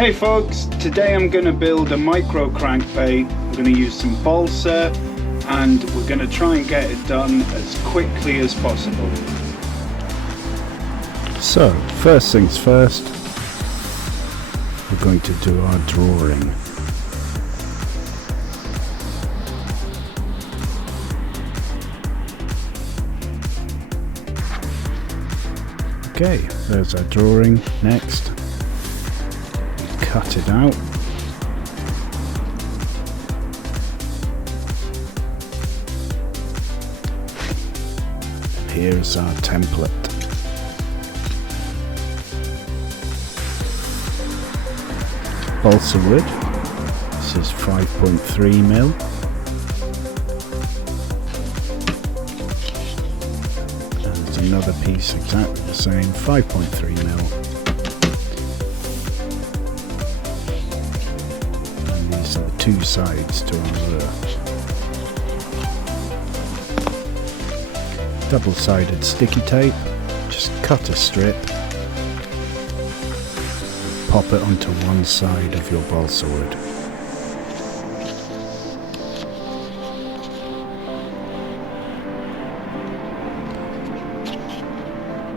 Hey folks, today I'm going to build a micro crankbait. I'm going to use some balsa and we're going to try and get it done as quickly as possible. So, first things first, we're going to do our drawing. Okay, there's our drawing. Next, cut it out. Here's our template. Balsa wood. This is 5.3mm. And there's another piece exactly the same, 5.3mm. And these are the two sides to our lure. Double-sided sticky tape. Just cut a strip. Pop it onto one side of your balsa wood.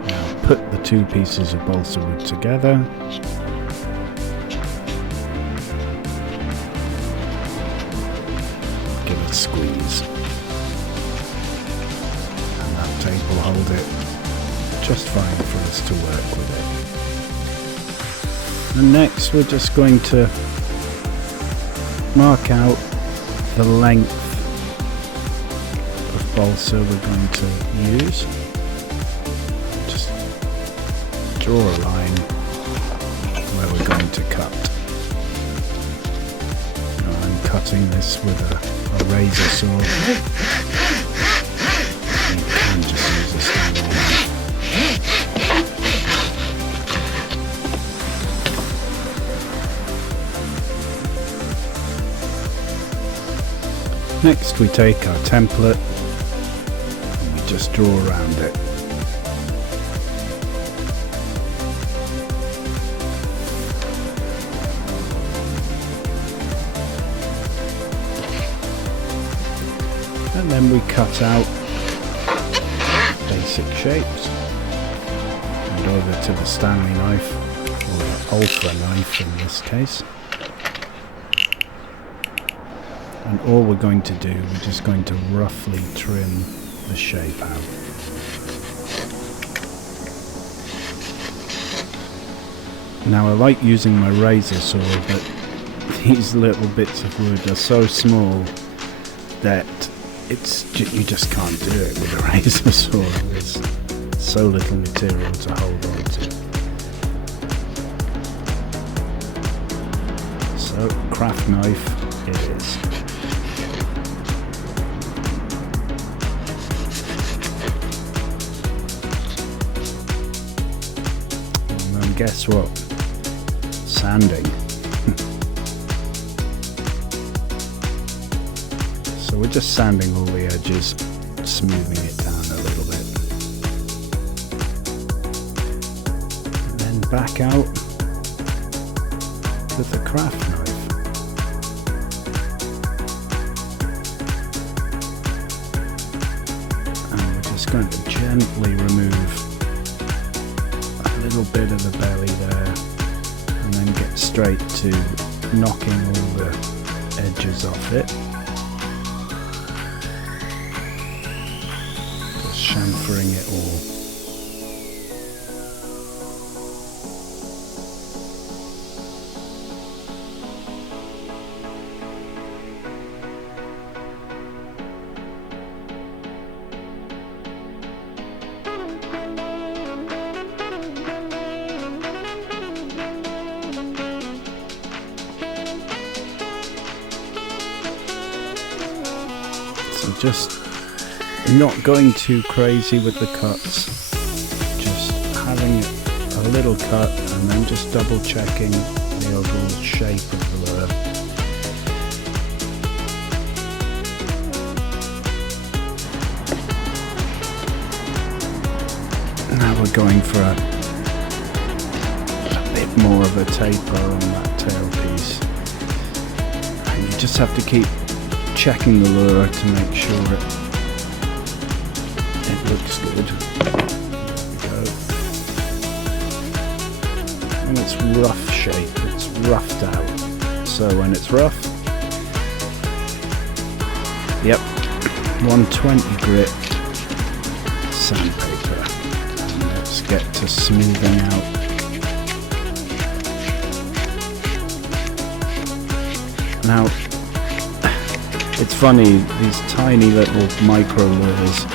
Now put the two pieces of balsa wood together. Give it a squeeze. And that tape will hold it just fine for us to work with it. And next we're just going to mark out the length of balsa we're going to use. Just draw a line where we're going to cut. Now I'm cutting this with a razor saw. You can just use a standard knife. Next we take our template and we just draw around it. And then we cut out basic shapes and over to the Stanley knife, or the Ultra knife in this case. And all we're going to do, we're just going to roughly trim the shape out. Now I like using my razor saw, but these little bits of wood are so small that you just can't do it with a razor saw. There's so little material to hold on to. So, craft knife it is. Guess what? Sanding. So we're just sanding all the edges, smoothing it down a little bit. And then back out with the craft knife. And we're just going to gently remove a little bit of the belly there, and then get straight to knocking all the edges off it. Just chamfering it all. Just not going too crazy with the cuts, just having a little cut and then just double checking the overall shape of the lure. Now we're going for a bit more of a taper on that tailpiece. And you just have to keep checking the lure to make sure it looks good. There we go. And it's rough shape, it's roughed out. So when it's rough, yep, 120 grit sandpaper. And let's get to smoothing out. Now, it's funny, these tiny little micro lures,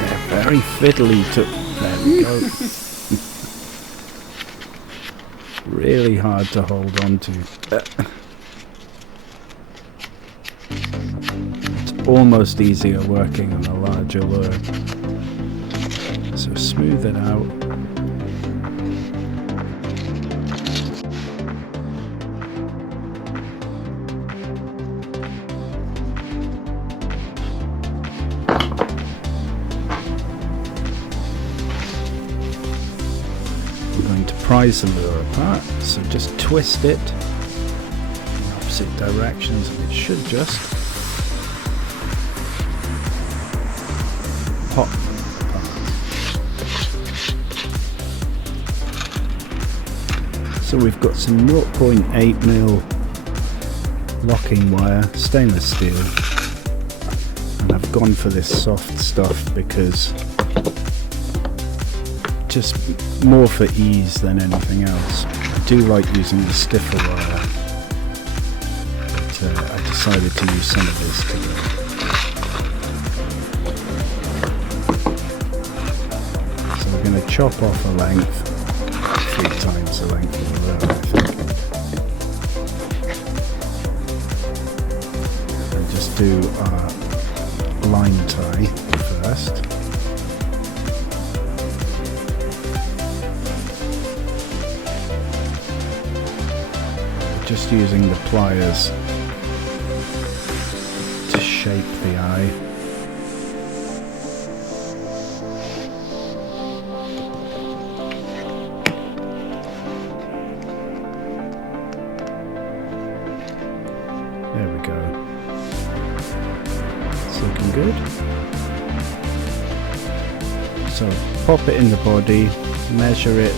they're very fiddly to, there we go. Really hard to hold on to. It's almost easier working on a larger lure. So smooth it out. Prise the lure apart, so just twist it in opposite directions and it should just pop apart. So we've got some 0.8mm locking wire, stainless steel, and I've gone for this soft stuff because just more for ease than anything else. I do like using the stiffer wire, but I decided to use some of this today. So we're going to chop off a length, 3 times the length of the lure, I think. And just do our line tie first. Just using the pliers to shape the eye. There we go. It's looking good. So pop it in the body, measure it,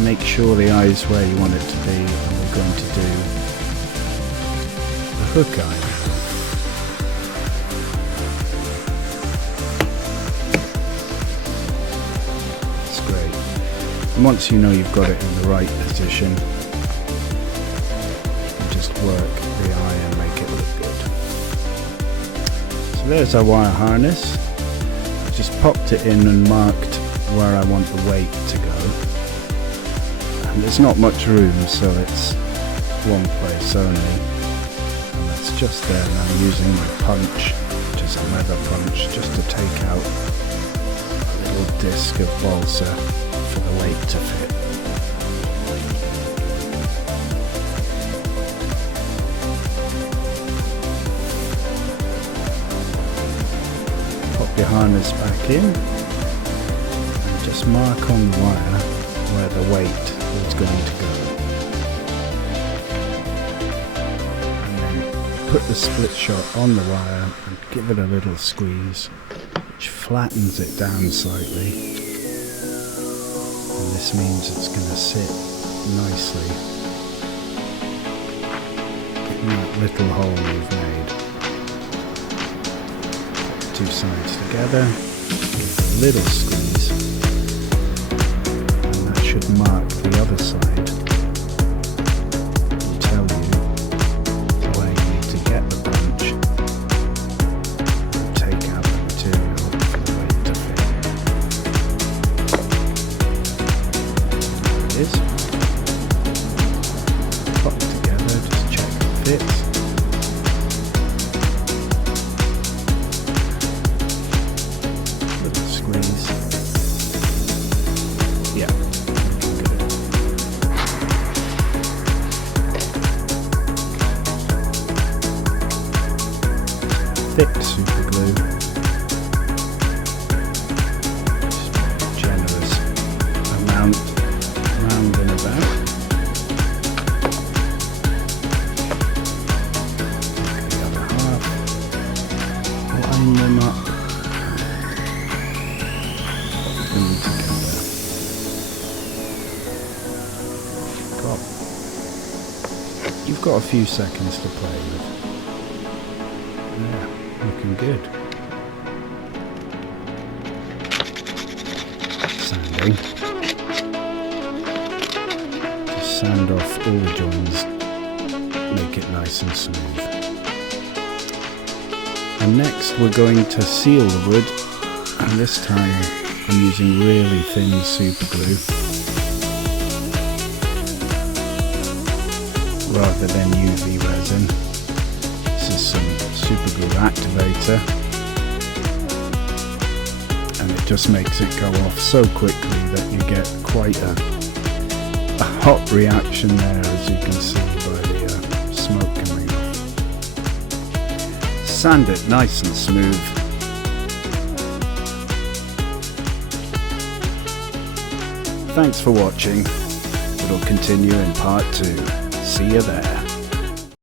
make sure the eye is where you want it to be. Going to do the hook eye. That's great. And once you know you've got it in the right position, you just work the eye and make it look good. So there's our wire harness. I just popped it in and marked where I want the weight to go. And there's not much room, so it's one place only, and that's just there. And I'm using my punch, which is a leather punch, just to take out a little disc of balsa for the weight to fit. Pop your harness back in and just mark on the wire where the weight is going to go. Put the split shot on the wire and give it a little squeeze, which flattens it down slightly, and this means it's going to sit nicely in that little hole you've made. Put 2 sides together, give it a little squeeze, and that should mark the other side. Pop it together, just check it fits. Little squeeze. Yeah, good. Thick super glue. Just generous amount. And got a few seconds to play with. Yeah, looking good. Sanding. Just sand off all the joins, make it nice and smooth. And next we're going to seal the wood, and this time I'm using really thin super glue rather than UV resin. This is some super glue activator, and it just makes it go off so quickly that you get quite a hot reaction there, as you can see by the smoke coming off. Sand it nice and smooth. Thanks for watching. It'll continue in part 2. See you there.